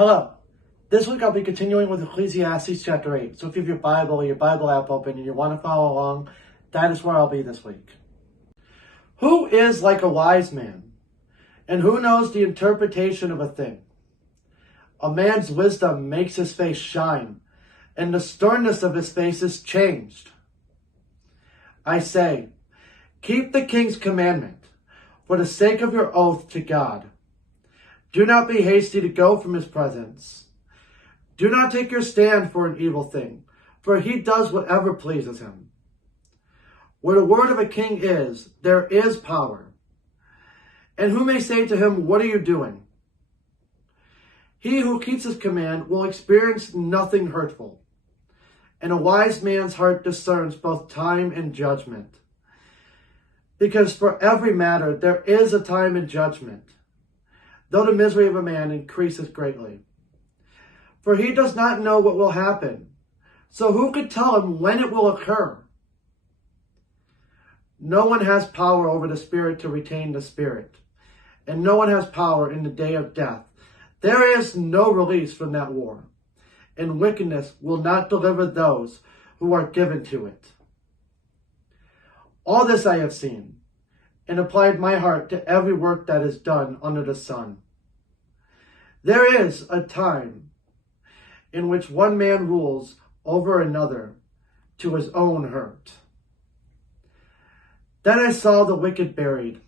Hello. This week I'll be continuing with Ecclesiastes chapter 8. So if you have your Bible or your Bible app open and you want to follow along, that is where I'll be this week. Who is like a wise man? And who knows the interpretation of a thing? A man's wisdom makes his face shine, and the sternness of his face is changed. I say, keep the king's commandment, for the sake of your oath to God. Do not be hasty to go from his presence. Do not take your stand for an evil thing, for he does whatever pleases him. Where the word of a king is, there is power. And who may say to him, what are you doing? He who keeps his command will experience nothing hurtful. And a wise man's heart discerns both time and judgment. Because for every matter there is a time and judgment, though the misery of a man increases greatly. For he does not know what will happen, so who could tell him when it will occur? No one has power over the spirit to retain the spirit, and no one has power in the day of death. There is no release from that war, and wickedness will not deliver those who are given to it. All this I have seen, and applied my heart to every work that is done under the sun. There is a time in which one man rules over another to his own hurt. Then I saw the wicked buried,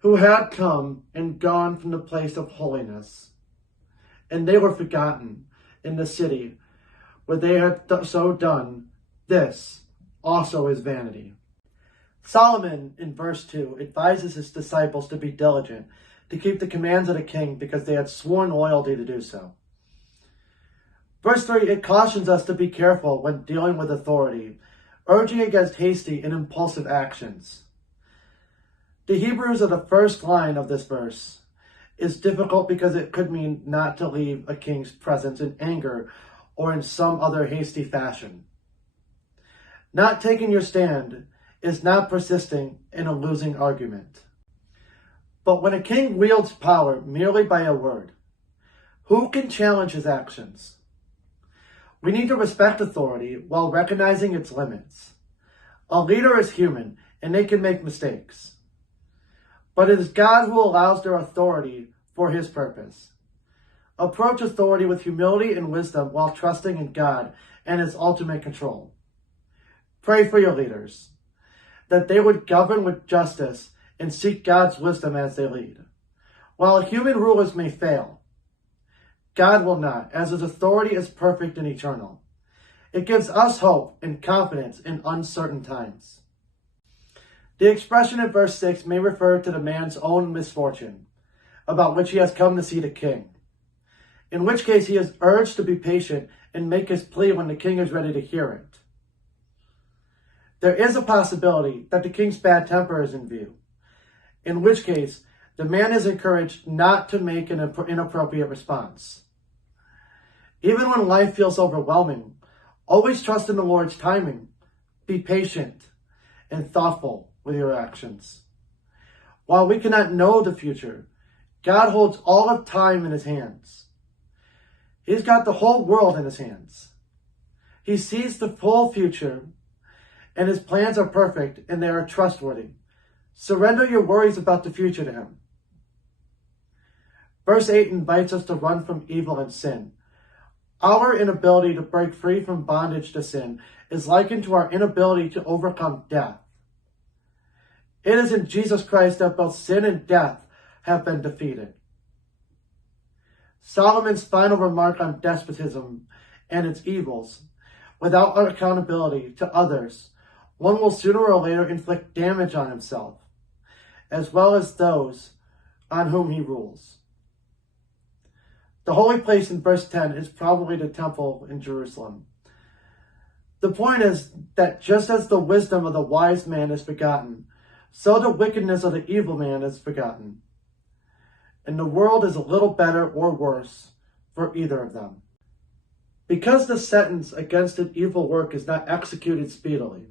who had come and gone from the place of holiness, and they were forgotten in the city where they had so done. This also is vanity. Solomon, in verse 2, advises his disciples to be diligent, to keep the commands of the king, because they had sworn loyalty to do so. Verse 3, it cautions us to be careful when dealing with authority, urging against hasty and impulsive actions. The Hebrews of the first line of this verse is difficult because it could mean not to leave a king's presence in anger or in some other hasty fashion. Not taking your stand is not persisting in a losing argument. But when a king wields power merely by a word, who can challenge his actions? We need to respect authority while recognizing its limits. A leader is human, and they can make mistakes. But it is God who allows their authority for his purpose. Approach authority with humility and wisdom while trusting in God and his ultimate control. Pray for your leaders, that they would govern with justice and seek God's wisdom as they lead. While human rulers may fail, God will not, as his authority is perfect and eternal. It gives us hope and confidence in uncertain times. The expression in verse 6 may refer to the man's own misfortune, about which he has come to see the king, in which case he is urged to be patient and make his plea when the king is ready to hear it. There is a possibility that the king's bad temper is in view, in which case the man is encouraged not to make an inappropriate response. Even when life feels overwhelming, always trust in the Lord's timing. Be patient and thoughtful with your actions. While we cannot know the future, God holds all of time in his hands. He's got the whole world in his hands. He sees the full future, and his plans are perfect and they are trustworthy. Surrender your worries about the future to him. Verse 8 invites us to run from evil and sin. Our inability to break free from bondage to sin is likened to our inability to overcome death. It is in Jesus Christ that both sin and death have been defeated. Solomon's final remark on despotism and its evils: without accountability to others, one will sooner or later inflict damage on himself, as well as those on whom he rules. The holy place in verse 10 is probably the temple in Jerusalem. The point is that just as the wisdom of the wise man is forgotten, so the wickedness of the evil man is forgotten. And the world is a little better or worse for either of them. Because the sentence against an evil work is not executed speedily,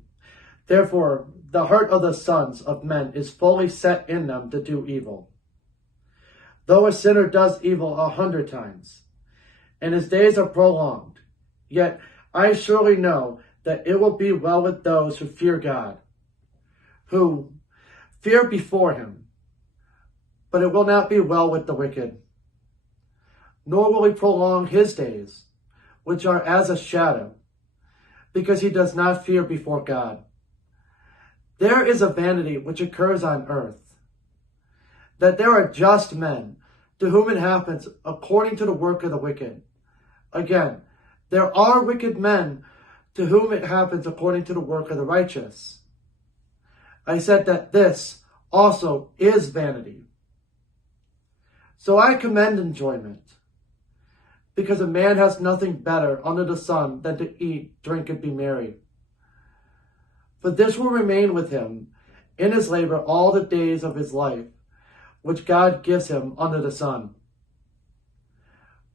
therefore the heart of the sons of men is fully set in them to do evil. Though a sinner does evil 100 times, and his days are prolonged, yet I surely know that it will be well with those who fear God, who fear before him. But it will not be well with the wicked, nor will he prolong his days, which are as a shadow, because he does not fear before God. There is a vanity which occurs on earth, that there are just men to whom it happens according to the work of the wicked. Again, there are wicked men to whom it happens according to the work of the righteous. I said that this also is vanity. So I commend enjoyment, because a man has nothing better under the sun than to eat, drink, and be merry. For this will remain with him in his labor all the days of his life, which God gives him under the sun.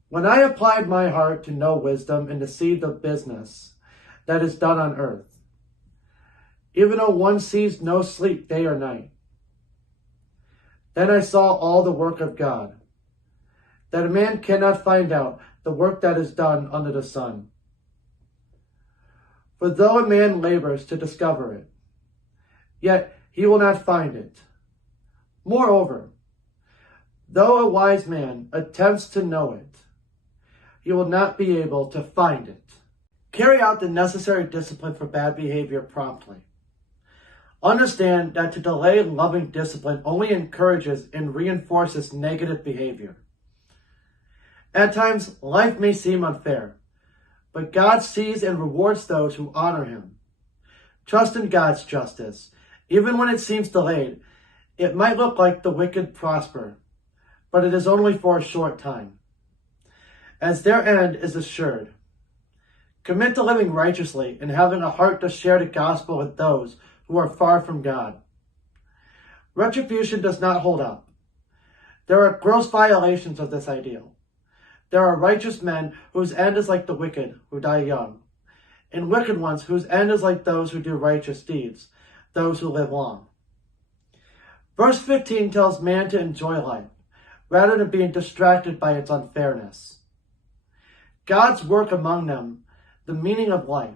When I applied my heart to know wisdom and to see the business that is done on earth, even though one sees no sleep day or night, then I saw all the work of God, that a man cannot find out the work that is done under the sun. For though a man labors to discover it, yet he will not find it. Moreover, though a wise man attempts to know it, he will not be able to find it. Carry out the necessary discipline for bad behavior promptly. Understand that to delay loving discipline only encourages and reinforces negative behavior. At times, life may seem unfair, but God sees and rewards those who honor him. Trust in God's justice. Even when it seems delayed, it might look like the wicked prosper, but it is only for a short time, as their end is assured. Commit to living righteously and having a heart to share the gospel with those who are far from God. Retribution does not hold up. There are gross violations of this ideal. There are righteous men whose end is like the wicked, who die young, and wicked ones whose end is like those who do righteous deeds, those who live long. Verse 15 tells man to enjoy life, rather than being distracted by its unfairness. God's work among them, the meaning of life,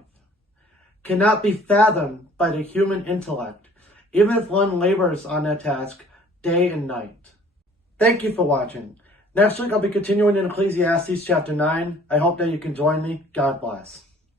cannot be fathomed by the human intellect, even if one labors on that task day and night. Thank you for watching. Next week I'll be continuing in Ecclesiastes chapter 9. I hope that you can join me. God bless.